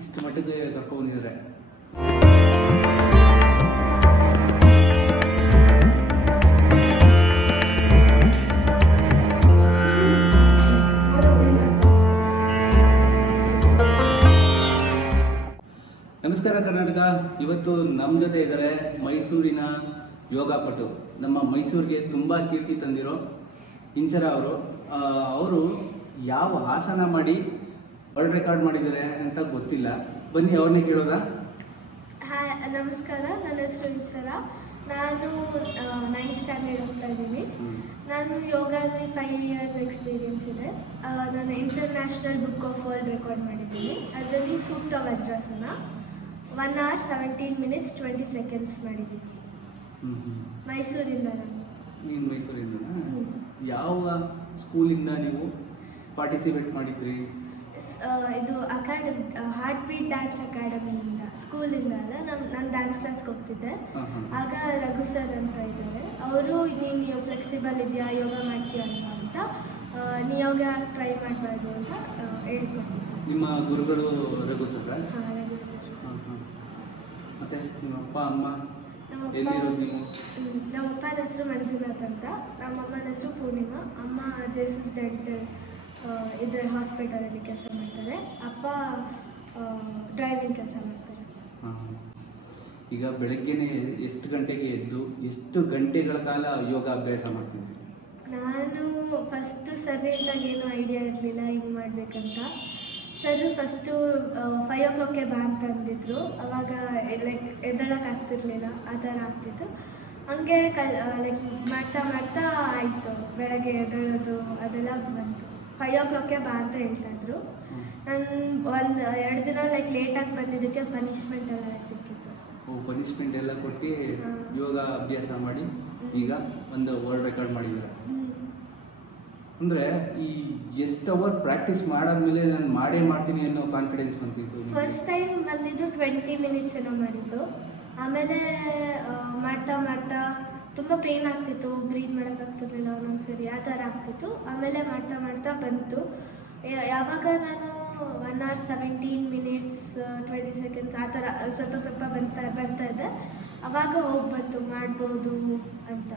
ಇಷ್ಟು ಮಟ್ಟಿಗೆ ಕರ್ಕೊಂಡ್ಬಂದಿದ್ದಾರೆ. ನಮಸ್ಕಾರ ಕರ್ನಾಟಕ. ಇವತ್ತು ನಮ್ಮ ಜೊತೆ ಇದ್ದಾರೆ ಮೈಸೂರಿನ ಯೋಗಪಟು, ನಮ್ಮ ಮೈಸೂರಿಗೆ ತುಂಬ ಕೀರ್ತಿ ತಂದಿರೋ ಇಂಚರ ಅವರು ಯಾವ ಆಸನ ಮಾಡಿ ವರ್ಲ್ಡ್ ರೆಕಾರ್ಡ್ ಮಾಡಿದ್ದಾರೆ ಅಂತ ಗೊತ್ತಿಲ್ಲ. ಬನ್ನಿ ಅವ್ರನ್ನೇ ಕೇಳೋದಾ. ಹಾಯ್, ನಮಸ್ಕಾರ. ನನ್ನ ಹೆಸರು ಇಂಚರ. ನಾನು 9th ಸ್ಟ್ಯಾಂಡರ್ಡ್ ಹೋಗ್ತಾ ಇದ್ದೀನಿ. ನಾನು ಯೋಗದಲ್ಲಿ 5 years ಎಕ್ಸ್ಪೀರಿಯನ್ಸ್ ಇದೆ. ನಾನು international book of world record ಮಾಡಿದ್ದೀನಿ. ಅದರಲ್ಲಿ ಸೂಕ್ತ ವಜ್ರಾಸನ 1 hour 17 minutes 20 seconds ಮಾಡಿದ್ದೀನಿ. ಮೈಸೂರಿಂದ. ನೀನು ಮೈಸೂರಿಂದ? ಯಾವ ಸ್ಕೂಲಿಂದ ನೀವು ಪಾರ್ಟಿಸಿಪೇಟ್ ಮಾಡಿದ್ರಿ? ಇದು ಅಕಾಡೆಮಿ, ಹಾರ್ಟ್ ಬೀಟ್ ಡ್ಯಾನ್ಸ್ ಅಕಾಡೆಮಿಯಿಂದ, ಸ್ಕೂಲಿಂದ ಅಲ್ಲ. ನಾನು ಡ್ಯಾನ್ಸ್ ಕ್ಲಾಸ್ಗೆ ಹೋಗ್ತಿದ್ದೆ. ಆಗ ರಘು ಸರ್ ಅಂತ ಇದ್ದಾರೆ. ಅವರು ನೀನು ಫ್ಲೆಕ್ಸಿಬಲ್ ಇದೆಯಾ, ಯೋಗ ಮಾಡ್ತೀಯಾ ಅಂತ ನೀ ಯೋಗ ಟ್ರೈ ಮಾಡಬಾರ್ದು ಅಂತ ಹೇಳ್ಕೊಟ್ಟಿದ್ದೆ. ನಿಮ್ಮ ಗುರುಗಳು ರಘು ಸರ್? ಹಾಂ, ರಘು ಸರ್. ಮತ್ತೆ ನಿಮ್ಮ ಅಪ್ಪ ಅಮ್ಮ ಎಲ್ಲಿರೋದು ನೀವು? ನಮ್ಮ ಅಪ್ಪನ ಹೆಸರು ಮಂಜುನಾಥ್ ಅಂತ, ನಮ್ಮ ಅಮ್ಮನ ಹೆಸರು ಪೂರ್ಣಿಮಾ. ಅಮ್ಮ ಜೇಸಸ್ ಡೆಂಟಲ್ ಇದರ ಹಾಸ್ಪಿಟಲಲ್ಲಿ ಕೆಲಸ ಮಾಡ್ತಾರೆ. ಅಪ್ಪ ಡ್ರೈವಿಂಗ್ ಕೆಲಸ ಮಾಡ್ತಾರೆ. ಈಗ ಬೆಳಗ್ಗೆನೆ ಎಷ್ಟು ಗಂಟೆಗೆ ಎದ್ದು ಎಷ್ಟು ಗಂಟೆಗಳ ಕಾಲ ಯೋಗ ಅಭ್ಯಾಸ ಮಾಡ್ತಿದ್ರಿ? ನಾನು ಫಸ್ಟು ಸರಿಯಾಗಿ ಏನೂ ಐಡಿಯಾ ಇರಲಿಲ್ಲ ಹಿಂಗೆ ಮಾಡಬೇಕಂತ. ಸರ್ ಫಸ್ಟು 5 o'clockಗೆ ಬಾ ಅಂತ ಅಂದಿದ್ರು. ಅವಾಗ ಲೈಕ್ ಎದ್ದೇಳಕ್ಕೆ ಆಗ್ತಿರ್ಲಿಲ್ಲ, ಆ ಥರ ಆಗ್ತಿತ್ತು. ಹಂಗೆ ಲೈಕ್ ಮಾಡ್ತಾ ಮಾಡ್ತಾ ಆಯಿತು. ಬೆಳಗ್ಗೆ ಎದ್ದೇಳೋದು ಅದೆಲ್ಲ ಬಂತು. 5 o'clockಗೆ ಬಾ ಅಂತ ಹೇಳ್ತಾಯಿದ್ರು. ನಾನು 1-2 ದಿನ ಲೈಕ್ ಲೇಟಾಗಿ ಬಂದಿದ್ದಕ್ಕೆ ಪನಿಷ್ಮೆಂಟ್ ಎಲ್ಲ ಸಿಕ್ಕಿತ್ತು. ಪನಿಷ್ಮೆಂಟ್ ಎಲ್ಲ ಕೊಟ್ಟು ಯೋಗ ಅಭ್ಯಾಸ ಮಾಡಿ ಈಗ ಒಂದು ವರ್ಲ್ಡ್ ರೆಕಾರ್ಡ್ ಮಾಡಿದ್ದಾರೆ. ಅಂದರೆ ಈ ಎಷ್ಟು ಅವರ್ ಪ್ರಾಕ್ಟೀಸ್ ಮಾಡಾದ್ಮೇಲೆ ನಾನು ಮಾಡೇ ಮಾಡ್ತೀನಿ ಅನ್ನೋ ಕಾನ್ಫಿಡೆನ್ಸ್ ಬಂತಿತ್ತು? ಫಸ್ಟ್ ಟೈಮ್ ಬಂದಿದ್ದು 20 minutes ಏನೋ ಮಾಡಿದ್ದು. ಆಮೇಲೆ ಮಾಡ್ತಾ ಮಾಡ್ತಾ ತುಂಬ ಪೇನ್ ಆಗ್ತಿತ್ತು, ಬ್ರೀತ್ ಮಾಡೋಕ್ಕಾಗ್ತಿರ್ಲಿಲ್ಲ ಒಂದೊಂದ್ಸರಿ, ಆ ಥರ ಆಗ್ತಿತ್ತು. ಆಮೇಲೆ ಮಾಡ್ತಾ ಮಾಡ್ತಾ ಬಂತು. ಯಾವಾಗ ನಾನು 1 hour 17 minutes 20 seconds ಆ ಥರ ಸ್ವಲ್ಪ ಸ್ವಲ್ಪ ಬರ್ತಾ ಇದ್ದೆ, ಆವಾಗ ಹೋಗಿ ಬಂತು ಮಾಡ್ಬೋದು ಅಂತ.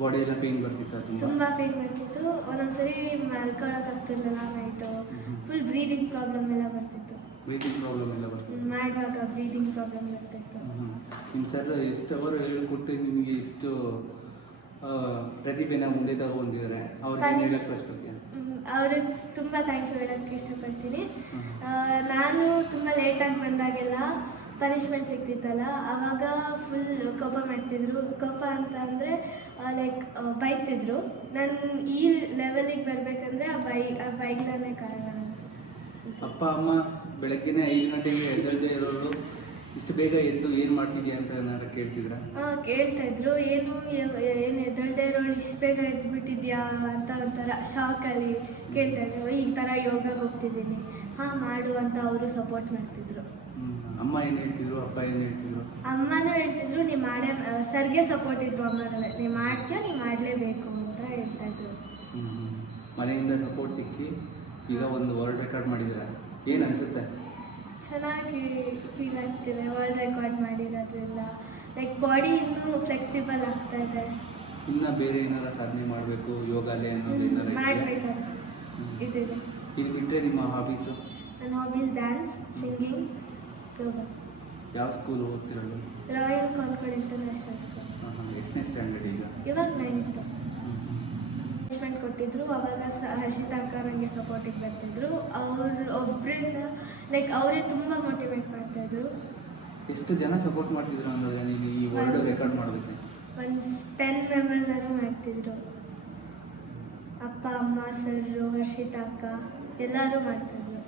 ಬಾಡಿ ಎಲ್ಲ ಪೇನ್ ಬರ್ತಿತ್ತು? ತುಂಬ ಪೇನ್ ಬರ್ತಿತ್ತು. ಒಂದೊಂದ್ಸರಿ ಮಲ್ಕೊಳ್ಳೋಕ್ಕಾಗ್ತಿರ್ಲಿಲ್ಲ ನೈಟು. ಫುಲ್ ಬ್ರೀದಿಂಗ್ ಪ್ರಾಬ್ಲಮ್ ಎಲ್ಲ ಬರ್ತಿತ್ತು. ಮಾಡುವಾಗ ಬ್ರೀದಿಂಗ್ ಪ್ರಾಬ್ಲಮ್ ಬರ್ತಿತ್ತು. ನಿಮ್ಮ ಸರ್ ಎಷ್ಟು ಅವರು ಹೇಳ್ಕೊಟ್ಟು ನಿಮಗೆ ಇಷ್ಟು ಪ್ರತಿಭೆನ ಮುಂದೆ ತಗೊಂಡಿದ್ದಾರೆ, ಅವ್ರಿಗೆ ಏನು ಹೇಳಕ್ಕೆ ಬಯಸ್ಕೊಳ್ತೀಯ? ಅವ್ರಿಗೆ ತುಂಬ ಥ್ಯಾಂಕ್ ಯು ಹೇಳೋಕ್ಕೆ ಇಷ್ಟಪಡ್ತೀನಿ. ನಾನು ತುಂಬ ಲೇಟಾಗಿ ಬಂದಾಗೆಲ್ಲ ಪನಿಷ್ಮೆಂಟ್ ಸಿಗ್ತಿತ್ತಲ್ಲ, ಆವಾಗ ಫುಲ್ ಕೋಪ ಮಾಡ್ತಿದ್ರು. ಕೋಪ ಅಂತ ಅಂದರೆ ಲೈಕ್ ಬೈತಿದ್ರು. ನಾನು ಈ ಲೆವೆಲಿಗೆ ಬರಬೇಕಂದ್ರೆ ಆ ಬೈಕ್ಲೇ ಕಾರಣ. ಅಪ್ಪ ಅಮ್ಮ ಬೆಳಗ್ಗೆನೇ 5 ಗಂಟೆಗೆ ಎದ್ದೇಳದೆ ಇರೋರು ಇಷ್ಟು ಬೇಗ ಎದ್ದು ಏನು ಮಾಡ್ತಿದ್ಯಾ ಅಂತ ಏನಾರು ಕೇಳ್ತಿದ್ರ? ಹಾಂ, ಕೇಳ್ತಾಯಿದ್ರು. ಏನು ಎದ್ದೇಳದೆ ಇರೋಳು ಇಷ್ಟು ಬೇಗ ಎದ್ಬಿಟ್ಟಿದ್ಯಾ ಅಂತ ಒಂಥರ ಶಾಕಲ್ಲಿ ಕೇಳ್ತಾಯಿದ್ರು. ಈ ಥರ ಯೋಗಕ್ಕೆ ಹೋಗ್ತಿದ್ದೀನಿ, ಹಾಂ ಮಾಡು ಅಂತ ಅವರು ಸಪೋರ್ಟ್ ಮಾಡ್ತಿದ್ರು. ಅಮ್ಮ ಏನು ಹೇಳ್ತಿದ್ರು, ಅಪ್ಪ ಏನು ಹೇಳ್ತಿದ್ರು? ಅಮ್ಮನೂ ಹೇಳ್ತಿದ್ರು, ನೀ ಮಾಡೇ, ಸರ್ಗೆ ಸಪೋರ್ಟ್ ಇದ್ರು ಅಮ್ಮನೂ, ನೀ ಮಾಡ್ತೀಯ, ನೀ ಮಾಡಲೇಬೇಕು ಅಂತ ಹೇಳ್ತಾಯಿದ್ರು. ಮನೆಯಿಂದ ಸಪೋರ್ಟ್ ಸಿಕ್ಕಿ ಈಗ ಒಂದು ವರ್ಲ್ಡ್ ರೆಕಾರ್ಡ್ ಮಾಡಿದ್ದಾರೆ. ಏನು ಅನಿಸುತ್ತೆ? ಚೆನ್ನಾಗಿ ಫೀಲ್ ಆಗ್ತಿದೆ ವರ್ಲ್ಡ್ ರೆಕಾರ್ಡ್ ಮಾಡಿರೋದ್ರಿಂದ. ಲೈಕ್ ಬಾಡಿ ಇನ್ನೂ ಫ್ಲೆಕ್ಸಿಬಲ್ ಆಗ್ತಾ ಇದೆ. ಇನ್ನು ಬೇರೆ ಏನಾರ ಸಾಧನೆ ಮಾಡಬೇಕು ಯೋಗದಲ್ಲಿ ಅನ್ನೋದು ಮಾಡಬೇಕಂತ ಇದೆ. ಇದು ಬಿಟ್ಟರೆ ನಿಮ್ಮ ಹಾಬೀಸು? ನನ್ನ ಹಾಬೀಸ್ ಡ್ಯಾನ್ಸ್, ಸಿಂಗಿಂಗ್, ಯೋಗ. ಯಾವ ಸ್ಕೂಲ್ ಹೋಗ್ತಿರೋದು? Royal concorde international school. ಎಷ್ಟನೇ ಸ್ಟ್ಯಾಂಡರ್ಡ್ ಈಗ? ಇವಾಗ 9th. ಪನಿಷ್ಮೆಂಟ್ ಕೊಟ್ಟಿದ್ರು. ಅವಾಗ ಹರ್ಷಿತಾ ಅಕ್ಕ ನನಗೆ ಸಪೋರ್ಟಿಗೆ ಬರ್ತಿದ್ರು. ಅವರು ಒಬ್ಬರಿಂದ ಲೈಕ್ ಅವರೇ ತುಂಬ ಮೋಟಿವೇಟ್ ಮಾಡ್ತಾಯಿದ್ರು. ಎಷ್ಟು ಜನ ಸಪೋರ್ಟ್ ಮಾಡ್ತಿದ್ರು ಅಂದರೆ ನೀವು ಈ ವರ್ಲ್ಡ್ ರೆಕಾರ್ಡ್ ಮಾಡೋದಕ್ಕೆ? ಒಂದು 10 members ಮಾಡ್ತಿದ್ರು. ಅಪ್ಪ ಅಮ್ಮ ಸರು ಹರ್ಷಿತಾ ಅಕ್ಕ ಎಲ್ಲರೂ ಮಾಡ್ತಿದ್ರು.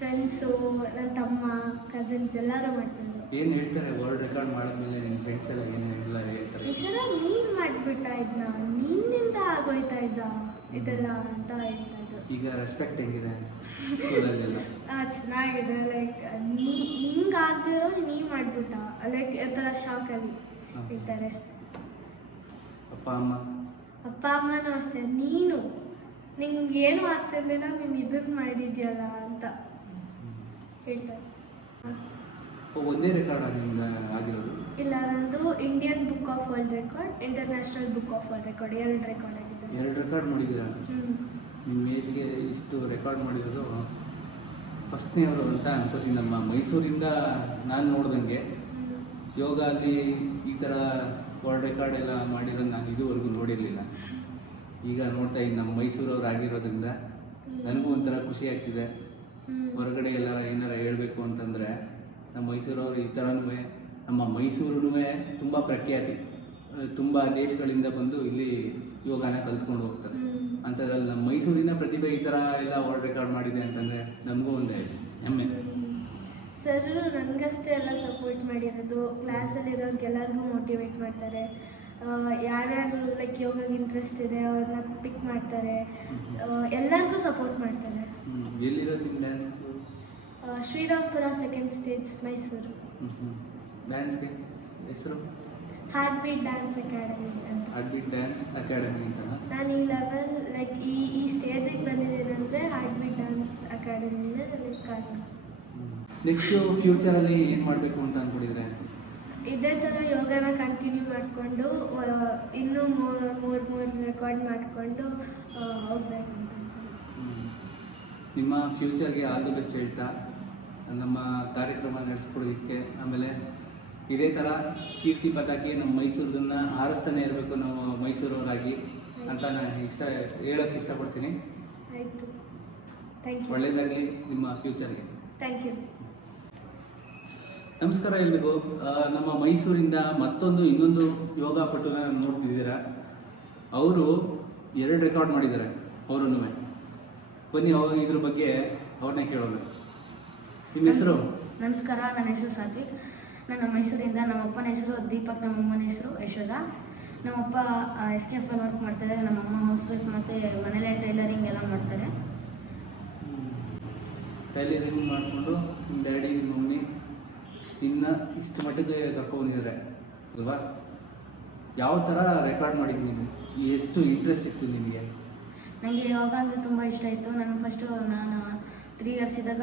ಫ್ರೆಂಡ್ಸು, ನನ್ನ ತಮ್ಮ, ಕಸಿನ್ಸ್ ಎಲ್ಲರೂ ಮಾಡ್ತಿದ್ರು. ಏನು ಹೇಳ್ತಾರೆ ವರ್ಲ್ಡ್ ರೆಕಾರ್ಡ್ ಮಾಡಿದ್ಮೇಲೆ ನಿಮ್ಮ ಫ್ರೆಂಡ್ಸ್ ಎಲ್ಲ ಎಲ್ಲ ಹೇಳ್ತಾರೆ? ಈಶ್ವರ ನೀನು ಮಾಡಿಬಿಟ್ಟ ಇದನ್ನ, ನಿನ್ನಿಂದ ಆಗೋಯ್ತಾ ಇದ್ದ ಇದೆಲ್ಲ ಅಂತ ಹೇಳ್ತಾಯಿದ್ರು. ಈಗ ರೆಸ್ಪೆಕ್ಟ್ ಹೆಂಗಿದೆ ಸ್ಕೂಲಲ್ಲೆಲ್ಲ? ಚೆನ್ನಾಗಿದೆ. ಲೈಕ್ ನಿಂಗಾಗ್ದಿರೋ ನೀ ಮಾಡಿಬಿಟ್ಟ, ಲೈಕ್ ಈ ಥರ ಶಾಕಲ್ಲಿ ಹೇಳ್ತಾರೆ. ಅಪ್ಪ ಅಮ್ಮನೂ ಅಷ್ಟೇ, ನಿಂಗೆ ಏನೂ ಆಗ್ತಿರ್ಲಿಲ್ಲ, ನೀನು ಇದನ್ನು ಮಾಡಿದ್ಯಲ್ಲ ಅಂತ ಹೇಳ್ತಾರೆ. ಒಂದೇ ರೆಕಾರ್ಡ್ ಆಗಿರೋದು? ಇಲ್ಲ, ನಂದು Indian book of world record, international book of world record, 2 record ಆಗಿದೆ. 2 ರೆಕಾರ್ಡ್ ಮಾಡಿದ್ದೀರಾ? ನಿಮ್ಮ ಏಜ್ಗೆ ಇಷ್ಟು ರೆಕಾರ್ಡ್ ಮಾಡಿರೋದು ಫಸ್ಟ್ನೇವರು ಅಂತ ಅನ್ಕೋತೀನಿ. ನಮ್ಮ ಮೈಸೂರಿಂದ ನಾನು ನೋಡ್ದಂಗೆ ಯೋಗ ಅಲ್ಲಿ ಈ ಥರ ವರ್ಲ್ಡ್ ರೆಕಾರ್ಡ್ ಎಲ್ಲ ಮಾಡಿರೋದು ನಾನು ಇದುವರೆಗೂ ನೋಡಿರಲಿಲ್ಲ. ಈಗ ನೋಡ್ತಾ ಇದ್ದೀನಿ, ನಮ್ಮ ಮೈಸೂರವ್ರು ಆಗಿರೋದ್ರಿಂದ ನನಗೂ ಒಂಥರ ಖುಷಿ ಆಗ್ತಿದೆ. ಹೊರಗಡೆ ಎಲ್ಲರ ಏನಾರ ಹೇಳಬೇಕು ಅಂತಂದರೆ ನಮ್ಮ ಮೈಸೂರವರು ಈ ಥರನೂ ನಮ್ಮ ಮೈಸೂರೂ ತುಂಬ ಪ್ರಖ್ಯಾತಿ. ತುಂಬ ದೇಶಗಳಿಂದ ಬಂದು ಇಲ್ಲಿ ಯೋಗನ ಕಲ್ತ್ಕೊಂಡು ಹೋಗ್ತಾರೆ. ಅಂಥದ್ರಲ್ಲಿ ನಮ್ಮ ಮೈಸೂರಿನ ಪ್ರತಿಭೆ ಈ ಥರ ಎಲ್ಲ ವರ್ಲ್ಡ್ ರೆಕಾರ್ಡ್ ಮಾಡಿದೆ ಅಂತಂದರೆ ನಮಗೂ ಒಂದು ಹೆಮ್ಮೆ. ಸರ್ ನನಗಷ್ಟೇ ಎಲ್ಲ ಸಪೋರ್ಟ್ ಮಾಡಿರೋದು, ಕ್ಲಾಸಲ್ಲಿರೋರಿಗೆಲ್ಲರಿಗೂ ಮೋಟಿವೇಟ್ ಮಾಡ್ತಾರೆ. ಯಾರ್ಯಾರು ಲೈಕ್ ಯೋಗಕ್ಕೆ ಇಂಟ್ರೆಸ್ಟ್ ಇದೆ ಅವ್ರನ್ನ ಪಿಕ್ ಮಾಡ್ತಾರೆ, ಎಲ್ಲರಿಗೂ ಸಪೋರ್ಟ್ ಮಾಡ್ತಾರೆ. ಎಲ್ಲಿರೋದು ನಿಮ್ಮ dance? Srirampura 2nd stage, Mysuru. ಡ್ಯಾನ್ಸ್ಗೆ ಹೆಸರು? ಹಾರ್ಟ್ ಬೀಟ್ ಡ್ಯಾನ್ಸ್ ಅಕಾಡೆಮಿ ಅಂತ. ಹಾರ್ಟ್ ಬೀಟ್ ಡ್ಯಾನ್ಸ್ ಅಕಾಡೆಮಿ ಅಂತ. ನಾನು ಈ ಲೆವೆಲ್ ಲೈಕ್ ಈ ಸ್ಟೇಜಿಗೆ ಬಂದಿದ್ದೀನಿ ಅಂದರೆ ಹಾರ್ಟ್ ಬೀಟ್ ಡ್ಯಾನ್ಸ್ ಅಕಾಡೆಮಿನೇ ಲೈಕ್ ಕಾರಣ. ನೆಕ್ಸ್ಟು ಫ್ಯೂಚರಲ್ಲಿ ಏನು ಮಾಡಬೇಕು ಅಂತ ಅಂದ್ಕೊಂಡಿದ್ರೆ? ಇದೇ ಥರ ಯೋಗನ ಕಂಟಿನ್ಯೂ ಮಾಡಿಕೊಂಡು ಇನ್ನೂ ಮೂರು ರೆಕಾರ್ಡ್ ಮಾಡಿಕೊಂಡು ಹೋಗ್ಬೇಕು ಅಂತ. ನಿಮ್ಮ ಫ್ಯೂಚರ್ಗೆ ಆಲ್ ದಿ ಬೆಸ್ಟ್ ಹೇಳ್ತಾ ನಮ್ಮ ಕಾರ್ಯಕ್ರಮ ನಡೆಸ್ಕೊಡೋದಕ್ಕೆ, ಆಮೇಲೆ ಇದೇ ಥರ ಕೀರ್ತಿ ಪತಾಕಿ ನಮ್ಮ ಮೈಸೂರನ್ನ ಹಾರಿಸ್ತಾನೆ ಇರಬೇಕು ನಾವು ಮೈಸೂರವರಾಗಿ ಅಂತ ನಾನು ಹೇಳೋಕ್ಕೆ ಇಷ್ಟಪಡ್ತೀನಿ. ಆಯಿತು, ಥ್ಯಾಂಕ್ ಯು. ಒಳ್ಳೆಯದಾಗಲಿ ನಿಮ್ಮ ಫ್ಯೂಚರ್ಗೆ. Thank you. ನಮಸ್ಕಾರ ಎಲ್ರಿಗೂ. ನಮ್ಮ ಮೈಸೂರಿಂದ ಇನ್ನೊಂದು ಯೋಗಾಪಟುನ ನೋಡ್ತಿದ್ದೀರಾ. ಅವರು 2 ರೆಕಾರ್ಡ್ ಮಾಡಿದ್ದಾರೆ ಅವರನ್ನು. ಬನ್ನಿ ಇದ್ರ ಬಗ್ಗೆ ಅವ್ರನ್ನೇ ಕೇಳೋಣ. ನಿಮ್ಮ ಹೆಸರು? ನಮಸ್ಕಾರ, ನನ್ನ ಹೆಸರು ಸಾತ್ವಿಕ್. ನನ್ನ ಮೈಸೂರಿಂದ. ನಮ್ಮಪ್ಪನ ಹೆಸರು ದೀಪಕ್, ನಮ್ಮಮ್ಮನ ಹೆಸರು ಯಶೋಧ. ನಮ್ಮಪ್ಪ SKF ವರ್ಕ್ ಮಾಡ್ತಾರೆ, ನಮ್ಮಮ್ಮ ಹೌಸ್ ವೈಫ್ ಮತ್ತು ಮನೇಲೆ ಟೈಲರಿಂಗ್ ಎಲ್ಲ ಮಾಡ್ತಾರೆ. ಟೈಲರಿಂಗ್ ಮಾಡಿಕೊಂಡು ನಿಮ್ಮ ಡ್ಯಾಡಿ ನಿಮ್ಮ ಮಮ್ಮಿ ಇನ್ನು ಇಷ್ಟು ಮಟ್ಟಿಗೆ ಕರ್ಕೊಂಡ್ಬಂದಿದ್ದಾರೆ ಅಲ್ವಾ? ಯಾವ ಥರ ರೆಕಾರ್ಡ್ ಮಾಡಿದ್ದು ನೀವು? ಎಷ್ಟು ಇಂಟ್ರೆಸ್ಟ್ ಇತ್ತು ನಿಮಗೆ? ನನಗೆ ಯೋಗ ಅಂದರೆ ತುಂಬ ಇಷ್ಟ ಇತ್ತು. ನಾನು 3 ಇಯರ್ಸ್ ಇದ್ದಾಗ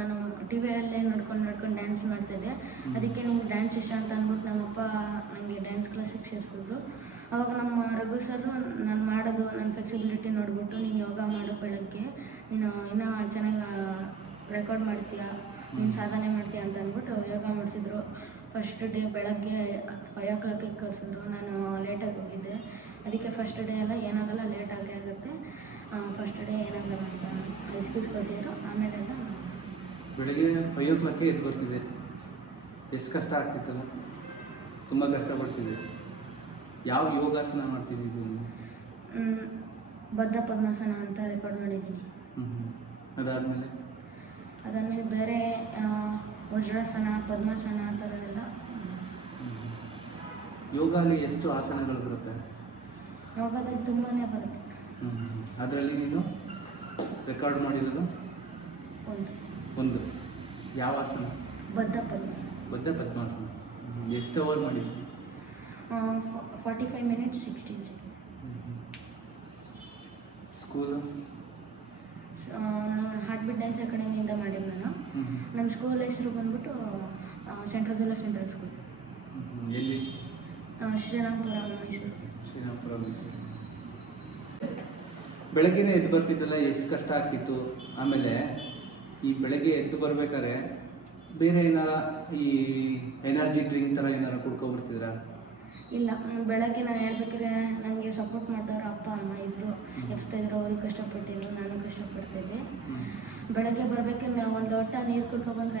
ನಾನು ಟಿವಿಯಲ್ಲೇ ನೋಡ್ಕೊಂಡು ಡ್ಯಾನ್ಸ್ ಮಾಡ್ತಾಯಿದ್ದೆ. ಅದಕ್ಕೆ ನಿಮ್ಗೆ ಡ್ಯಾನ್ಸ್ ಇಷ್ಟ ಅಂತ ಅಂದ್ಬಿಟ್ಟು ನಮ್ಮಪ್ಪ ನನಗೆ ಡ್ಯಾನ್ಸ್ ಕ್ಲಾಸಿಗೆ ಸೇರಿಸಿದ್ರು. ಆವಾಗ ನಮ್ಮ ರಘು ಸರು ನಾನು ಮಾಡೋದು ನನ್ನ ಫ್ಲೆಕ್ಸಿಬಿಲಿಟಿ ನೋಡಿಬಿಟ್ಟು ನೀನು ಯೋಗ ಮಾಡು, ಬೆಳಗ್ಗೆ ನೀನು ಇನ್ನೂ ಚೆನ್ನಾಗಿ ರೆಕಾರ್ಡ್ ಮಾಡ್ತೀಯಾ, ನೀನು ಸಾಧನೆ ಮಾಡ್ತೀಯಾ ಅಂತ ಅಂದ್ಬಿಟ್ಟು ಯೋಗ ಮಾಡಿಸಿದ್ರು. ಫಸ್ಟ್ ಡೇ ಬೆಳಗ್ಗೆ 5 o'clock ಕಳಿಸಿದ್ರು. ನಾನು ಲೇಟಾಗಿ ಹೋಗಿದ್ದೆ. ಅದಕ್ಕೆ ಫಸ್ಟ್ ಡೇ ಎಲ್ಲ ಏನಾಗಲ್ಲ, ಲೇಟಾಗಿ ಆಗುತ್ತೆ, ಫಸ್ಟ್ ಡೇ ಏನಾಗಲ್ಲ ಅಂತ ಎಕ್ಸ್ಕ್ಯೂಸ್ ಕೊಟ್ಟಿದ್ರು. ಆಮೇಲೆಲ್ಲ ಬೆಳಗ್ಗೆ 5 o'clock ಎದ್ದು ಬರ್ತಿದೆ. ಎಷ್ಟು ಕಷ್ಟ ಆಗ್ತಿತ್ತಲ್ಲ? ತುಂಬ ಕಷ್ಟಪಡ್ತಿದ್ದೆ. ಯಾವ ಯೋಗಾಸನ ಮಾಡ್ತಿದ್ದಿದ್ದು? ಬದ್ಧ ಪದ್ಮಾಸನ ಅಂತ ರೆಕಾರ್ಡ್ ಮಾಡಿದ್ದೀನಿ. ಅದಾದಮೇಲೆ ಬೇರೆ ವಜ್ರಾಸನ, ಪದ್ಮಾಸನ ಆ ಥರ ಎಲ್ಲ. ಯೋಗದಲ್ಲಿ ಎಷ್ಟು ಆಸನಗಳು ಬರುತ್ತೆ? ಯೋಗದಲ್ಲಿ ತುಂಬಾ ಬರುತ್ತೆ. ಅದರಲ್ಲಿ ನೀನು ರೆಕಾರ್ಡ್ ಮಾಡಿರೋದು ಒಂದು ಯಾವ ಆಸನ? ಬದ್ಧ ಪದ್ಮಾಸನ. ಬದ್ಧ ಪದ್ಮಾಸನ. ಎಷ್ಟು ಅವರ್ ಮಾಡಿದ್ದು? 45 minutes 16 seconds. ಸ್ಕೂಲು? ನಾನು ಹಾರ್ಟ್ ಬೀಟ್ ಡ್ಯಾನ್ಸ್ ಅಕಾಡೆಮಿಯಿಂದ ಮಾಡಿದ್ದು. ನಮ್ಮ ಸ್ಕೂಲ್ ಹೆಸರು ಬಂದ್ಬಿಟ್ಟು ಸೆಂಟ್ ರೋಸೆಲ್ಲಾ ಸೆಂಟ್ರಲ್ ಸ್ಕೂಲ್. ಎಲ್ಲಿ? ಶ್ರೀರಾಮ್ಪುರ, ಮೈಸೂರು. ಶ್ರೀರಾಮ್ಪುರ, ಮೈಸೂರು. ಬೆಳಗ್ಗೆನೇ ಎದ್ದು ಬರ್ತಿದ್ದಲ್ಲ, ಎಷ್ಟು ಕಷ್ಟ ಆಗ್ತಿತ್ತು? ಆಮೇಲೆ ಈ ಬೆಳಗ್ಗೆ ಎದ್ದು ಬರ್ಬೇಕಾದ್ರೆ ಬೇರೆ ಏನಾರ ಈ ಎನರ್ಜಿ ಡ್ರಿಂಕ್ ಥರ ಏನಾರ ಕುಡ್ಕೊಬಿಡ್ತಿದ್ರಾ? ಇಲ್ಲ, ಬೆಳಗ್ಗೆ ನಾನು ಹೇಳ್ಬೇಕಾದ್ರೆ ನನಗೆ ಸಪೋರ್ಟ್ ಮಾಡ್ದವ್ರು ಅಪ್ಪ ಅಮ್ಮ ಇಬ್ಬರು ಎಬ್ಸ್ತಾಯಿದ್ರು. ಅವರು ಕಷ್ಟಪಟ್ಟಿದ್ರು, ನಾನು ಕಷ್ಟಪಡ್ತಿದ್ದೆ. ಬೆಳಗ್ಗೆ ಬರ್ಬೇಕಾದ್ರೆ ಒಂದು ಲೋಟ ನೀರು ಕುಡ್ಕೊಬಂದ್ರೆ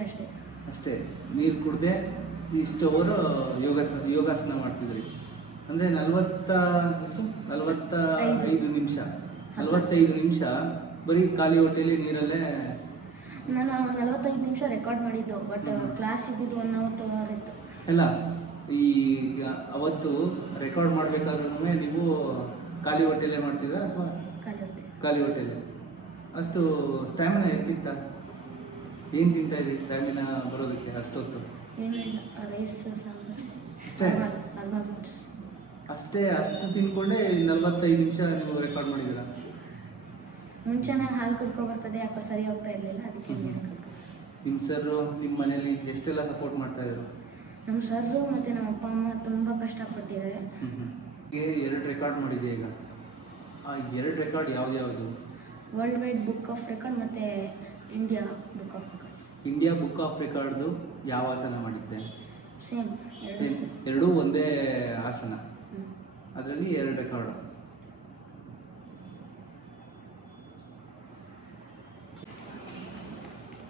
ಅಷ್ಟೇ. ನೀರು ಕುಡ್ದೆ ಇಷ್ಟು ಅವರು ಯೋಗಾಸನ ಮಾಡ್ತಿದ್ರಿ. ಅಂದರೆ 45 ನಿಮಿಷ ಬರೀ ಖಾಲಿ ಹೊಟ್ಟೆಯಲ್ಲಿ ನೀರಲ್ಲೇ. ನಾನು 45 ನಿಮಿಷ ರೆಕಾರ್ಡ್ ಮಾಡಿದ್ದು, ಬಟ್ ಕ್ಲಾಸ್ ಇದ್ದಿದ್ದು 1 hour 2 hour ಇತ್ತು. ಅಲ್ಲ, ಈ ಅವತ್ತು ರೆಕಾರ್ಡ್ ಮಾಡಬೇಕಾದ್ರೂ ನೀವು ಖಾಲಿ ಹೊಟ್ಟೆಯಲ್ಲೇ ಮಾಡ್ತಿದ್ರಾ ಅಥವಾ ಖಾಲಿ ಹೊಟ್ಟೆಯಲ್ಲೇ? ಅಷ್ಟು ಸ್ಟ್ಯಾಮಿನಾ ಇರ್ತಿತ್ತ? ಏನು ತಿಂತಾಯಿದ್ರಿ ಸ್ಟ್ಯಾಮಿನಾ ಬರೋದಕ್ಕೆ ಅಷ್ಟೊತ್ತು? ಏನಿಲ್ಲ, ರೈಸ್ ಸಾಂಬಾರು ಅಷ್ಟೇ. ಅಷ್ಟು ತಿನ್ಕೊಂಡೆ 45 ನಿಮಿಷ ನೀವು ರೆಕಾರ್ಡ್ ಮಾಡಿದ್ದೀರಾ? ಮುಂಚೆನೇ ಹಾಲು ಕುಡ್ಕೊಬರ್ತದೆ, ಯಾಕೋ ಸರಿ ಹೋಗ್ತಾ ಇರಲಿಲ್ಲ, ಅದಕ್ಕೆ ನಿಮ್ಮ ಸರ್ ನಿಮ್ಮ ಮನೇಲಿ ಎಷ್ಟೆಲ್ಲ ಸಪೋರ್ಟ್ ಮಾಡ್ತಾ ಇದ್ರು? ನಮ್ಮ ಸರ್ರು ಮತ್ತು ನಮ್ಮ ಅಪ್ಪ ಅಮ್ಮ ತುಂಬ ಕಷ್ಟಪಟ್ಟಿದ್ದಾರೆ. ಈಗ 2 ರೆಕಾರ್ಡ್ ಮಾಡಿದೆ. ಈಗ ಆ 2 ರೆಕಾರ್ಡ್ ಯಾವ್ದು? World wide book of record ಮತ್ತು India book of record. India book of ರೆಕಾರ್ಡ್ದು ಯಾವ ಆಸನ ಮಾಡಿದ್ದೆ? ಸೇಮ್ ಎರಡೂ ಒಂದೇ ಆಸನ, ಅದರಲ್ಲಿ 2 ರೆಕಾರ್ಡು.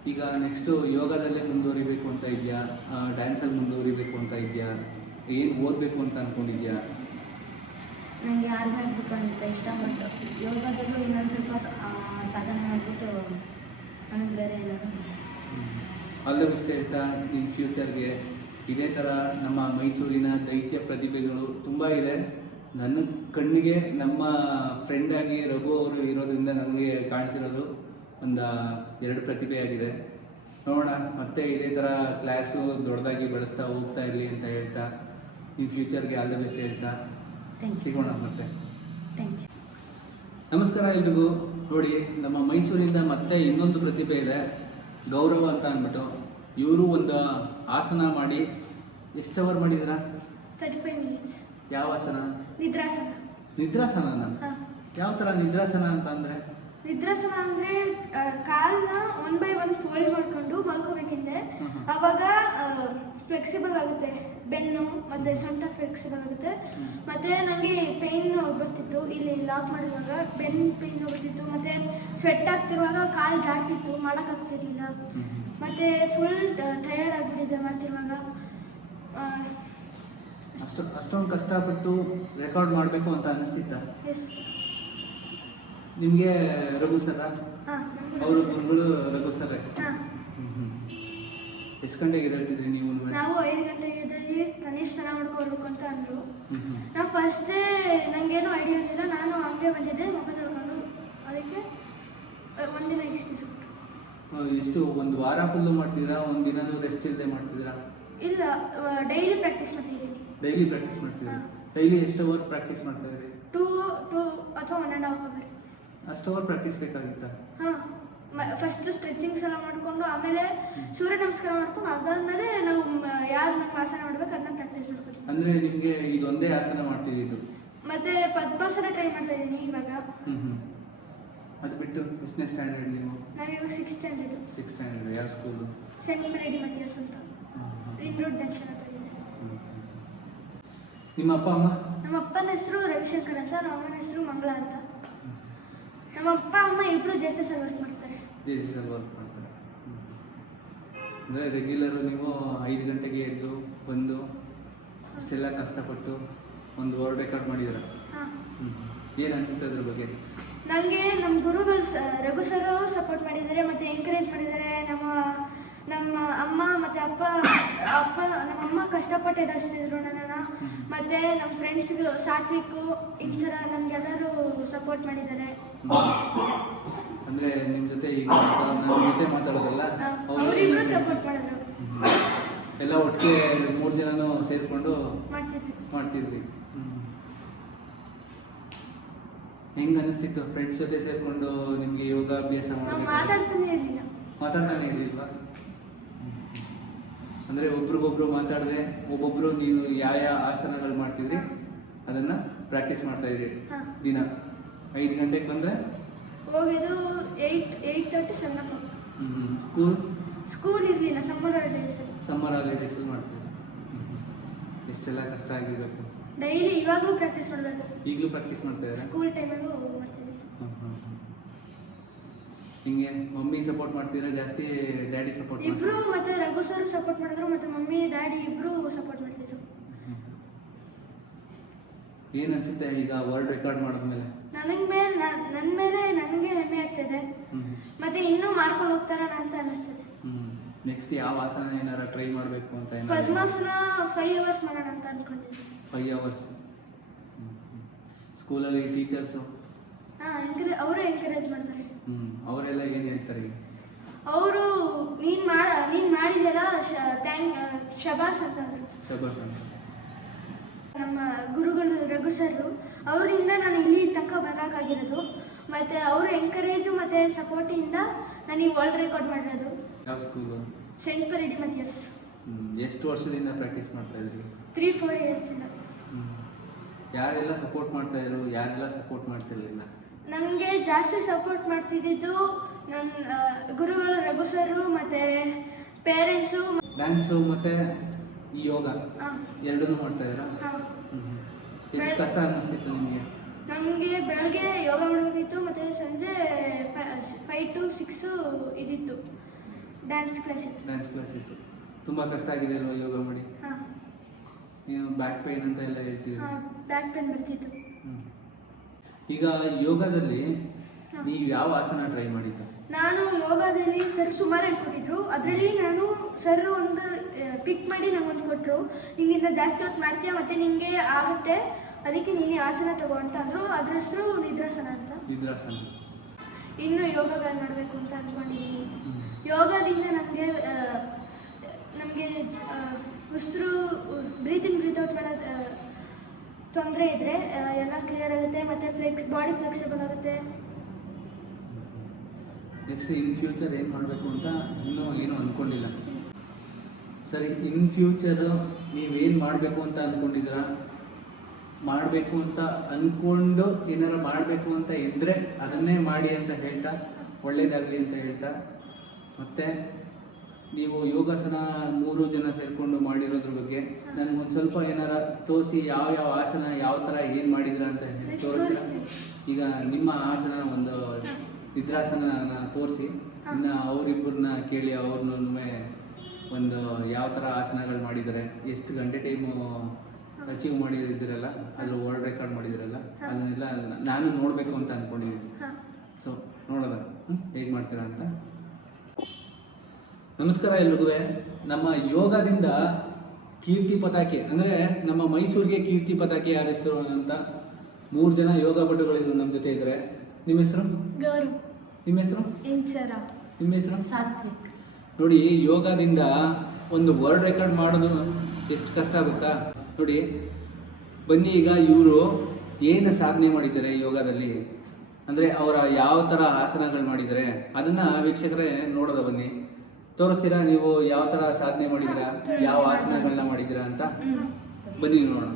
ಈಗ ನೆಕ್ಸ್ಟು ಯೋಗದಲ್ಲೇ ಮುಂದುವರಿಬೇಕು ಅಂತ ಇದೆಯಾ, ಡ್ಯಾನ್ಸಲ್ಲಿ ಮುಂದುವರಿಬೇಕು ಅಂತ ಇದೆಯಾ, ಏನು ಓದಬೇಕು ಅಂತ ಅಂದ್ಕೊಂಡಿದ್ಯಾ? ನನಗೆ ಆರ್ಮಿ ಆಗಬೇಕು ಅಂತ ಇಷ್ಟ, ಬಟ್ ಯೋಗದಲ್ಲೂ ಇನ್ನೊಂದು ಸ್ವಲ್ಪ ಸಾಧನೆ ಮಾಡಿಬಿಟ್ಟು ನನಗೆ ಬೇರೆ ಏನಾದ್ರು. ಆಲ್ ದ ಬೆಸ್ಟ್ ಹೇಳ್ತಾ ನಿನ್ನ ಫ್ಯೂಚರ್ಗೆ. ಇದೇ ಥರ ನಮ್ಮ ಮೈಸೂರಿನ ದೈತ್ಯ ಪ್ರತಿಭೆಗಳು ತುಂಬ ಇದೆ. ನನ್ನ ಕಣ್ಣಿಗೆ ನಮ್ಮ ಫ್ರೆಂಡಾಗಿ ರಘು ಅವರು ಇರೋದ್ರಿಂದ ನನಗೆ ಕಾಣಿಸಿರೋದು ಒಂದು 2 ಪ್ರತಿಭೆ ಆಗಿದೆ. ನೋಡೋಣ, ಮತ್ತೆ ಇದೇ ಥರ ಕ್ಲಾಸು ದೊಡ್ಡದಾಗಿ ಬೆಳೆಸ್ತಾ ಹೋಗ್ತಾ ಇರಲಿ ಅಂತ ಹೇಳ್ತಾ ನಿಮ್ಮ ಫ್ಯೂಚರ್ಗೆ ಆಲ್ ದ ಬೆಸ್ಟ್ ಹೇಳ್ತಾ ಸಿಗೋಣ ಮತ್ತೆ. Thank you. ನಮಸ್ಕಾರ ಎಲ್ರಿಗೂ. ನೋಡಿ, ನಮ್ಮ ಮೈಸೂರಿಂದ ಮತ್ತೆ ಇನ್ನೊಂದು ಪ್ರತಿಭೆ ಇದೆ, ಗೌರವ ಅಂತ ಅಂದ್ಬಿಟ್ಟು. ಇವರು ಒಂದು ಆಸನ ಮಾಡಿ ಎಷ್ಟು ಅವರ್ ಮಾಡಿದ್ದೀರಾ? 35 minutes. ಯಾವ ಆಸನ? ನಿದ್ರಾಸನ. ನಿದ್ರಾಸನ? ಯಾವ ಥರ ನಿದ್ರಾಸನ ಅಂತ ಅಂದರೆ? ನಿದ್ರಾಸನ ಅಂದರೆ ಕಾಲನ್ನ 1 by 1 ಫೋಲ್ಡ್ ಮಾಡಿಕೊಂಡು ಮಲ್ಕೋಬೇಕಿಂದೆ. ಆವಾಗ ಫ್ಲೆಕ್ಸಿಬಲ್ ಆಗುತ್ತೆ, ಬೆನ್ನು ಮತ್ತು ಸೊಂಟ ಫ್ಲೆಕ್ಸಿಬಲ್ ಆಗುತ್ತೆ. ಮತ್ತು ನನಗೆ ಪೇಯ್ನ್ ಬರ್ತಿತ್ತು, ಇಲ್ಲಿ ಲಾಕ್ ಮಾಡಿರುವಾಗ ಬೆನ್ನು ಪೇಯ್ನ್ ಬರ್ತಿತ್ತು, ಮತ್ತು ಸ್ವೆಟ್ ಆಗ್ತಿರುವಾಗ ಕಾಲು ಜಾಗ್ತಿತ್ತು, ಮಾಡೋಕ್ಕಾಗ್ತಿರ್ಲಿಲ್ಲ. ಮತ್ತು ಫುಲ್ ಟಯರ್ಡ್ ಆಗಿಬಿಟ್ಟಿದ್ದೆ ಮಾಡ್ತಿರುವಾಗ. ಅಷ್ಟೊಂದು ಕಷ್ಟಪಟ್ಟು ರೆಕಾರ್ಡ್ ಮಾಡಬೇಕು ಅಂತ ಅನ್ನಿಸ್ತಿತ್ತ? ಎಸ್. ನಿಮಗೆ ರಘು ಸರ? ಹಾಂ. ಅವರು ಗುರುಗಳು ರಘು ಸರ್. ಹಾಂ. ಎಷ್ಟು ಗಂಟೆಗೆ ಎದ್ದೇಳ್ತಿದ್ರಿ ನೀವು? ನಾವು 5 ಗಂಟೆಗೆ ಎದ್ದೇಳಿ ತನಿಷ್ ಸ್ನಾನ ಮಾಡ್ಕೊಳ್ಬೇಕು ಅಂತ ಅಂದರು. ನಾವು ಫಸ್ಟೇ ನನಗೇನು ಐಡಿಯಾ ಇರಲಿಲ್ಲ, ನಾನು ಹಂಗೆ ಬಂದಿದ್ದೆ ಮುಖ ತೊಳ್ಕೊಂಡು. ಅದಕ್ಕೆ ಒಂದಿನ ಎಕ್ಸ್ಕ್ಯೂಸ್ ಕೊಟ್ಟು. ಎಷ್ಟು ಒಂದು ವಾರ ಫುಲ್ಲು ಮಾಡ್ತಿದ್ದೀರಾ? ಒಂದು ದಿನನೂ ರೆಸ್ಟ್ ಇಲ್ಲದೆ ಮಾಡ್ತಿದ್ದೀರಾ? ಇಲ್ಲ, ಡೈಲಿ ಪ್ರಾಕ್ಟೀಸ್ ಮಾಡ್ತಿದ್ದೀನಿ. ಡೈಲಿ ಪ್ರಾಕ್ಟೀಸ್ ಮಾಡ್ತಿದ್ದೀರಾ? ಡೈಲಿ ಎಷ್ಟು ಅವರ್ ಪ್ರಾಕ್ಟೀಸ್ ಮಾಡ್ತಾ ಇದ್ದೀರಿ? 2 ಅಥವಾ 1.5 ಅವರ್. ಅಷ್ಟು ಅವರ್ ಪ್ರಾಕ್ಟೀಸ್ ಬೇಕಾಗಿತ್ತಾ? ಹಾಂ. ಫಸ್ಟ್ ಸ್ಟ್ರೆಚಿಂಗ್ಸ್ ಎಲ್ಲ ಮಾಡಿಕೊಂಡು ಆಮೇಲೆ ಸೂರ್ಯ ನಮಸ್ಕಾರ ಮಾಡ್ಕೊಂಡು ಅದಾದಮೇಲೆ ನಾವು ಯಾರು ನಮ್ಮ ಆಸನ ಮಾಡ್ಬೇಕು ಅದನ್ನ ಪ್ರಾಕ್ಟೀಸ್ ಮಾಡ್ತೀವಿ. ಅಂದರೆ ನಿಮಗೆ ಇದೊಂದೇ ಆಸನ ಮಾಡ್ತಿದ್ದು? ಮತ್ತು ಪದ್ಮಾಸನ ಟ್ರೈ ಮಾಡ್ತಾ ಇದ್ದೀನಿ ಇವಾಗ. ಅದು ಬಿಟ್ಟು ಎಷ್ಟನೇ ಸ್ಟ್ಯಾಂಡರ್ಡ್ ನೀವು? ನಾವಿವಾಗ 6th ಸ್ಟ್ಯಾಂಡರ್ಡು. 6th standard. ಯಾವ ಸ್ಕೂಲು? ಸೆಂಟ್ ಮೇರಿ ಮತಿಯಾಸ್ ಅಂತ, ರಿಂಗ್ ರೋಡ್ ಜಂಕ್ಷನ್ ಅಂತ ಇದೆ. ನಿಮ್ಮ ಅಪ್ಪ ಅಮ್ಮ? ನಮ್ಮ ಅಪ್ಪನ ಹೆಸರು ರವಿಶಂಕರ್ ಅಂತ, ನಮ್ಮ ಅಮ್ಮನ ಹೆಸರು ಮಂಗಳ ಅಂತ. ನಮ್ಮ ಅಪ್ಪ ಅಮ್ಮ ಇಬ್ಬರು JSS ಅಲ್ಲಿ ವರ್ಕ್ ಮಾಡ್ತಾರೆ. JSS ಅಲ್ಲಿ ವರ್ಕ್ ಮಾಡ್ತಾರೆ. ಅಂದರೆ ರೆಗ್ಯುಲರು ನೀವು 5 ಗಂಟೆಗೆ ಎದ್ದು ಬಂದು ಅಷ್ಟೆಲ್ಲ ಕಷ್ಟಪಟ್ಟು ಒಂದು ವರ್ಲ್ಡ್ ರೆಕಾರ್ಡ್ ಮಾಡಿದ್ದೀರ. ಹಾಂ. ಏನು ಅನಿಸುತ್ತೆ ಅದ್ರ ಬಗ್ಗೆ? ನನಗೆ ನಮ್ಮ ಗುರುಗಳು ರಘು ಸರ್ ಸಪೋರ್ಟ್ ಮಾಡಿದ್ದಾರೆ ಮತ್ತು ಎಂಕರೇಜ್ ಮಾಡಿದ್ದಾರೆ. ನಮ್ಮ ಅಮ್ಮ ಮತ್ತು ಅಪ್ಪ ನಮ್ಮ ಅಮ್ಮ ಕಷ್ಟಪಟ್ಟು ಎದುರಿಸ್ತಿದ್ರು ನನ್ನನ್ನು. ಮತ್ತು ನಮ್ಮ ಫ್ರೆಂಡ್ಸ್ಗಳು ಸಾತ್ವಿಕು, ಇಂಚರ ನಮಗೆಲ್ಲರೂ ಸಪೋರ್ಟ್ ಮಾಡಿದ್ದಾರೆ. ಅಂದರೆ ನಿಮ್ಮ ಜೊತೆ ಈಗ ನನ್ನ ಜೊತೆ ಮಾತಾಡೋದಲ್ಲ, ಅವರಿಬ್ಬರು ಸಪೋರ್ಟ್ ಮಾಡಿದ್ರು. ಎಲ್ಲ ಒಟ್ಟಿಗೆ 3 ಜನನೂ ಸೇರಿಕೊಂಡು ಮಾಡ್ತಿದ್ವಿ. ಹೆಂಗೆ ಅನಿಸ್ತಿತ್ತು ಫ್ರೆಂಡ್ಸ್ ಜೊತೆ ಸೇರಿಕೊಂಡು ನಿಮಗೆ ಯೋಗಾಭ್ಯಾಸ ಮಾತಾಡ್ತಾನೆ ಇರಲಿಲ್ವಾ? ಅಂದರೆ ಒಬ್ರಿಗೊಬ್ರು ಮಾತಾಡದೆ ಒಬ್ಬೊಬ್ರು ನೀವು ಯಾವ ಆಸನಗಳು ಮಾಡ್ತಿದ್ರಿ ಅದನ್ನು ಪ್ರಾಕ್ಟೀಸ್ ಮಾಡ್ತಾ ಇದ್ರಿ ದಿನ. 5 ಗಂಟೆಗೆ ಬಂದರೆ ಹೋಗಿದ್ದು 8:30 7 o'clock. ಸ್ಕೂಲ್ ಇರಲಿಲ್ಲ, ಸಮ್ಮರ್ ಹಾಲಿಡೇಸಲ್ಲಿ ಮಾಡ್ತಿದ್ರಿ. ಎಷ್ಟೆಲ್ಲ ಕಷ್ಟ ಆಗಿರಬೇಕು. ಡೈಲಿ ಇವಾಗಲೂ ಪ್ರಾಕ್ಟೀಸ್ ಮಾಡಬೇಕು. ಈಗಲೂ ಪ್ರಾಕ್ಟೀಸ್ ಮಾಡ್ತಾ ಇದ್ದಾರೆ? ಸ್ಕೂಲ್ ಟೈಮಲ್ಲೂ ಮಾಡ್ತಿದ್ದೆ. ಹಿಂಗೆ ಮಮ್ಮಿ ಸಪೋರ್ಟ್ ಮಾಡ್ತಿದ್ರೆ ಜಾಸ್ತಿ, ಡ್ಯಾಡಿ ಸಪೋರ್ಟ್ ಇಬ್ರು, ಮತ್ತೆ ರಘು ಸರ್ ಸಪೋರ್ಟ್ ಮಾಡಿದ್ರು, ಮತ್ತೆ ಮಮ್ಮಿ ಡ್ಯಾಡಿ ಇಬ್ರು ಸಪೋರ್ಟ್ ಮಾಡ್ತಿದ್ರು. ಏನು ಅನ್ಸುತ್ತೆ ಈಗ ವರ್ಲ್ಡ್ ರೆಕಾರ್ಡ್ ಮಾಡಿದ್ಮೇಲೆ? ನನ್ನ ಮೇಲೆ ನನಗೆ ಹೆಮ್ಮೆ ಆಗ್ತಿದೆ. ಮತ್ತೆ ಇನ್ನೂ ಮಾಡ್ಕೊಂಡು ಹೋಗ್ತಾರಣ ಅಂತ ಅನಿಸ್ತದೆ. ನೆಕ್ಸ್ಟ್ ಯಾವ ಆಸನ ಏನಾರ ಟ್ರೈ ಮಾಡಬೇಕು ಅಂತ? ಪದ್ಮಾಸನ 5 hours ಮಾಡೋಣ ಅಂತ ಅನ್ಕೊಂಡಿದ್ದೆ. 5 hours? ಸ್ಕೂಲಲ್ಲಿ ಟೀಚರ್ಸು ಅವರು ಎಂಕರೇಜ್ ಮಾಡ್ತಾರೆ. ಅವರೆಲ್ಲ ಏನು ಹೇಳ್ತಾರೆ? ಅವರು ನೀನು ಮಾಡಿದೆಲ್ಲ ಶಬಾಸ್ ಅಂತ ಅಂದರು. ಶಬಾಸ್ ಅಂತ. ನಮ್ಮ ಗುರುಗಳು ರಘು ಸರ್, ಅವರಿಂದ ನಾನು ಇಲ್ಲಿ ತನಕ ಬರೋಕ್ಕಾಗಿರೋದು. ಮತ್ತು ಅವರು ಎಂಕರೇಜು ಮತ್ತು ಸಪೋರ್ಟಿಂದ ನಾನು ಈ ವರ್ಲ್ಡ್ ರೆಕಾರ್ಡ್ ಮಾಡಿರೋದು. ಯಾವ ಸ್ಕೂಲು? ಸೆಂಟ್ ಪೆರಿಡಿ ಮಥಿಯಸ್. ಎಷ್ಟು ವರ್ಷದಿಂದ ಪ್ರಾಕ್ಟೀಸ್ ಮಾಡ್ತಾ ಇದ್ರಿ? 3-4 ಇಯರ್ಸಿಂದ. ಯಾರೆಲ್ಲ ಸಪೋರ್ಟ್ ಮಾಡ್ತಾ ಇದ್ರು, ಯಾರೆಲ್ಲ ಸಪೋರ್ಟ್ ಮಾಡ್ತಿರ್ಲಿಲ್ಲ? ನನಗೆ ಜಾಸ್ತಿ ಸಪೋರ್ಟ್ ಮಾಡ್ತಿದ್ದಿದ್ದು ನನ್ನ ಗುರುಗಳು ರಘು ಸರು ಮತ್ತು ಪೇರೆಂಟ್ಸು. ಡ್ಯಾನ್ಸು ಮತ್ತು ಈ ಯೋಗ ಎರಡನ್ನೂ ಮಾಡ್ತಾ ಇದ್ದೀರಾ? ಹಾಂ. ಎಷ್ಟು ಕಷ್ಟ ಅನ್ನಿಸ್ತಿತ್ತು ನಿಮಗೆ? ನಮಗೆ ಬೆಳಗ್ಗೆ ಯೋಗ ಮಾಡಬೇಕಿತ್ತು ಮತ್ತು ಸಂಜೆ 5 to 6 ಇದಿತ್ತು, ಡ್ಯಾನ್ಸ್ ಕ್ಲಾಸ್ ಇತ್ತು. ಡ್ಯಾನ್ಸ್ ಕ್ಲಾಸ್ ಇತ್ತು. ತುಂಬ ಕಷ್ಟ ಆಗಿದೆ ಅಲ್ವಾ ಯೋಗ ಮಾಡಿ? ಹಾಂ. ನೀವು ಬ್ಯಾಕ್ ಪೇನ್ ಅಂತ ಎಲ್ಲ ಹೇಳ್ತೀವಿ. ಹಾಂ, ಬ್ಯಾಕ್ ಪೇನ್ ಬರ್ತಿತ್ತು. ಈಗ ಯೋಗದಲ್ಲಿ ನೀವು ಯಾವ ಆಸನ ಟ್ರೈ ಮಾಡಿದ್ದು? ನಾನು ಯೋಗದಲ್ಲಿ ಸರ್ ಸುಮಾರು ಹೇಳ್ಕೊಟ್ಟಿದ್ರು. ಅದರಲ್ಲಿ ನಾನು ಸರ್ ಒಂದು ಪಿಕ್ ಮಾಡಿ ನನಗೊಂದು ಕೊಟ್ಟರು. ನಿನ್ನಿಂದ ಜಾಸ್ತಿ ಹೊತ್ತು ಮಾಡ್ತೀಯ ಮತ್ತು ನಿನಗೆ ಆಗುತ್ತೆ, ಅದಕ್ಕೆ ನೀನು ಆಸನ ತಗೋ ಅಂತ ಅಂದರು. ಅದ್ರ ಹೆಸರು ನಿದ್ರಾಸನ ಅಂತ. ನಿದ್ರಾಸನ. ಇನ್ನು ಯೋಗಗಳು ಮಾಡಬೇಕು ಅಂತ ಅಂದ್ಕೊಂಡಿದ್ದೀನಿ. ಯೋಗದಿಂದ ನಮಗೆ ಉಸಿರು ಬ್ರೀತಿಂಗ್ ಬ್ರೀತ್ಔಟ್ ಮಾಡೋದು ತೊಂದರೆ ಇದ್ದರೆ ಎಲ್ಲ ಕ್ಲಿಯರ್ ಆಗುತ್ತೆ ಮತ್ತು ಬಾಡಿ ಫ್ಲೆಕ್ಸಿಬಲ್ ಆಗುತ್ತೆ. ನೆಕ್ಸ್ಟ್ ಇನ್ ಫ್ಯೂಚರ್ ಏನು ಮಾಡಬೇಕು ಅಂತ ಇನ್ನೂ ಏನೂ ಅಂದ್ಕೊಂಡಿಲ್ಲ. ಸರಿ, ಇನ್ ಫ್ಯೂಚರು ನೀವೇನು ಮಾಡಬೇಕು ಅಂತ ಅಂದ್ಕೊಂಡಿದ್ದೀರಾ? ಮಾಡಬೇಕು ಅಂತ ಅಂದ್ಕೊಂಡು ಏನಾರು ಮಾಡಬೇಕು ಅಂತ ಇದ್ದರೆ ಅದನ್ನೇ ಮಾಡಿ ಅಂತ ಹೇಳ್ತಾ, ಒಳ್ಳೇದಾಗಲಿ ಅಂತ ಹೇಳ್ತಾ, ಮತ್ತು ನೀವು ಯೋಗಾಸನ 3 ಜನ ಸೇರಿಕೊಂಡು ಮಾಡಿರೋದ್ರ ಬಗ್ಗೆ ನನಗೊಂದು ಸ್ವಲ್ಪ ಏನಾರ ತೋರಿಸಿ, ಯಾವ ಆಸನ ಯಾವ ಥರ ಏನು ಮಾಡಿದ್ರ ಅಂತ ತೋರಿಸಿ. ಈಗ ನಿಮ್ಮ ಆಸನ ಒಂದು ನಿದ್ರಾಸನ ತೋರಿಸಿ, ಇನ್ನು ಅವರಿಬ್ಬರನ್ನ ಕೇಳಿ ಅವ್ರನ್ನೂ ಒಂದು ಯಾವ ಥರ ಆಸನಗಳು ಮಾಡಿದ್ದಾರೆ, ಎಷ್ಟು ಗಂಟೆ ಟೈಮು ಅಚೀವ್ ಮಾಡಿದ್ದೀರಲ್ಲ, ಅದು ವರ್ಲ್ಡ್ ರೆಕಾರ್ಡ್ ಮಾಡಿದ್ದೀರಲ್ಲ, ಅದನ್ನೆಲ್ಲ ನಾನು ನೋಡಬೇಕು ಅಂತ ಅಂದ್ಕೊಂಡಿದ್ದೀನಿ. ಸೊ ನೋಡೋಣ ಹೇಗೆ ಮಾಡ್ತೀರಾ ಅಂತ. ನಮಸ್ಕಾರ ಎಲ್ರಿಗೂ. ನಮ್ಮ ಯೋಗದಿಂದ ಕೀರ್ತಿ ಪತಾಕೆ ಅಂದರೆ ನಮ್ಮ ಮೈಸೂರಿಗೆ ಕೀರ್ತಿ ಪತಾಕೆ ಹಾರಿಸಿರುವಂಥ 3 ಜನ ಯೋಗ ಪಟುಗಳು ನಮ್ಮ ಜೊತೆ ಇದ್ದಾರೆ. ನಿಮ್ಮ ಹೆಸರು? ಗೌರವ್. ನಿಮ್ಮ ಹೆಸರು? ಇಂಚರ. ನಿಮ್ಮ ಹೆಸರು? ಸಾತ್ವಿಕ್. ನೋಡಿ, ಯೋಗದಿಂದ ಒಂದು ವರ್ಲ್ಡ್ ರೆಕಾರ್ಡ್ ಮಾಡೋದು ಎಷ್ಟು ಕಷ್ಟ ಆಗುತ್ತಾ ನೋಡಿ. ಬನ್ನಿ, ಈಗ ಇವರು ಏನು ಸಾಧನೆ ಮಾಡಿದ್ದಾರೆ ಯೋಗದಲ್ಲಿ, ಅಂದರೆ ಅವರ ಯಾವ ಥರ ಆಸನಗಳು ಮಾಡಿದ್ದಾರೆ ಅದನ್ನು ವೀಕ್ಷಕರೇ ನೋಡೋದ. ಬನ್ನಿ, ತೋರಿಸ್ತೀರಾ ನೀವು ಯಾವ ಥರ ಸಾಧನೆ ಮಾಡಿದ್ದೀರಾ, ಯಾವ ಆಸನಗಳನ್ನ ಮಾಡಿದ್ದೀರಾ ಅಂತ? ಬನ್ನಿ ನೋಡೋಣ.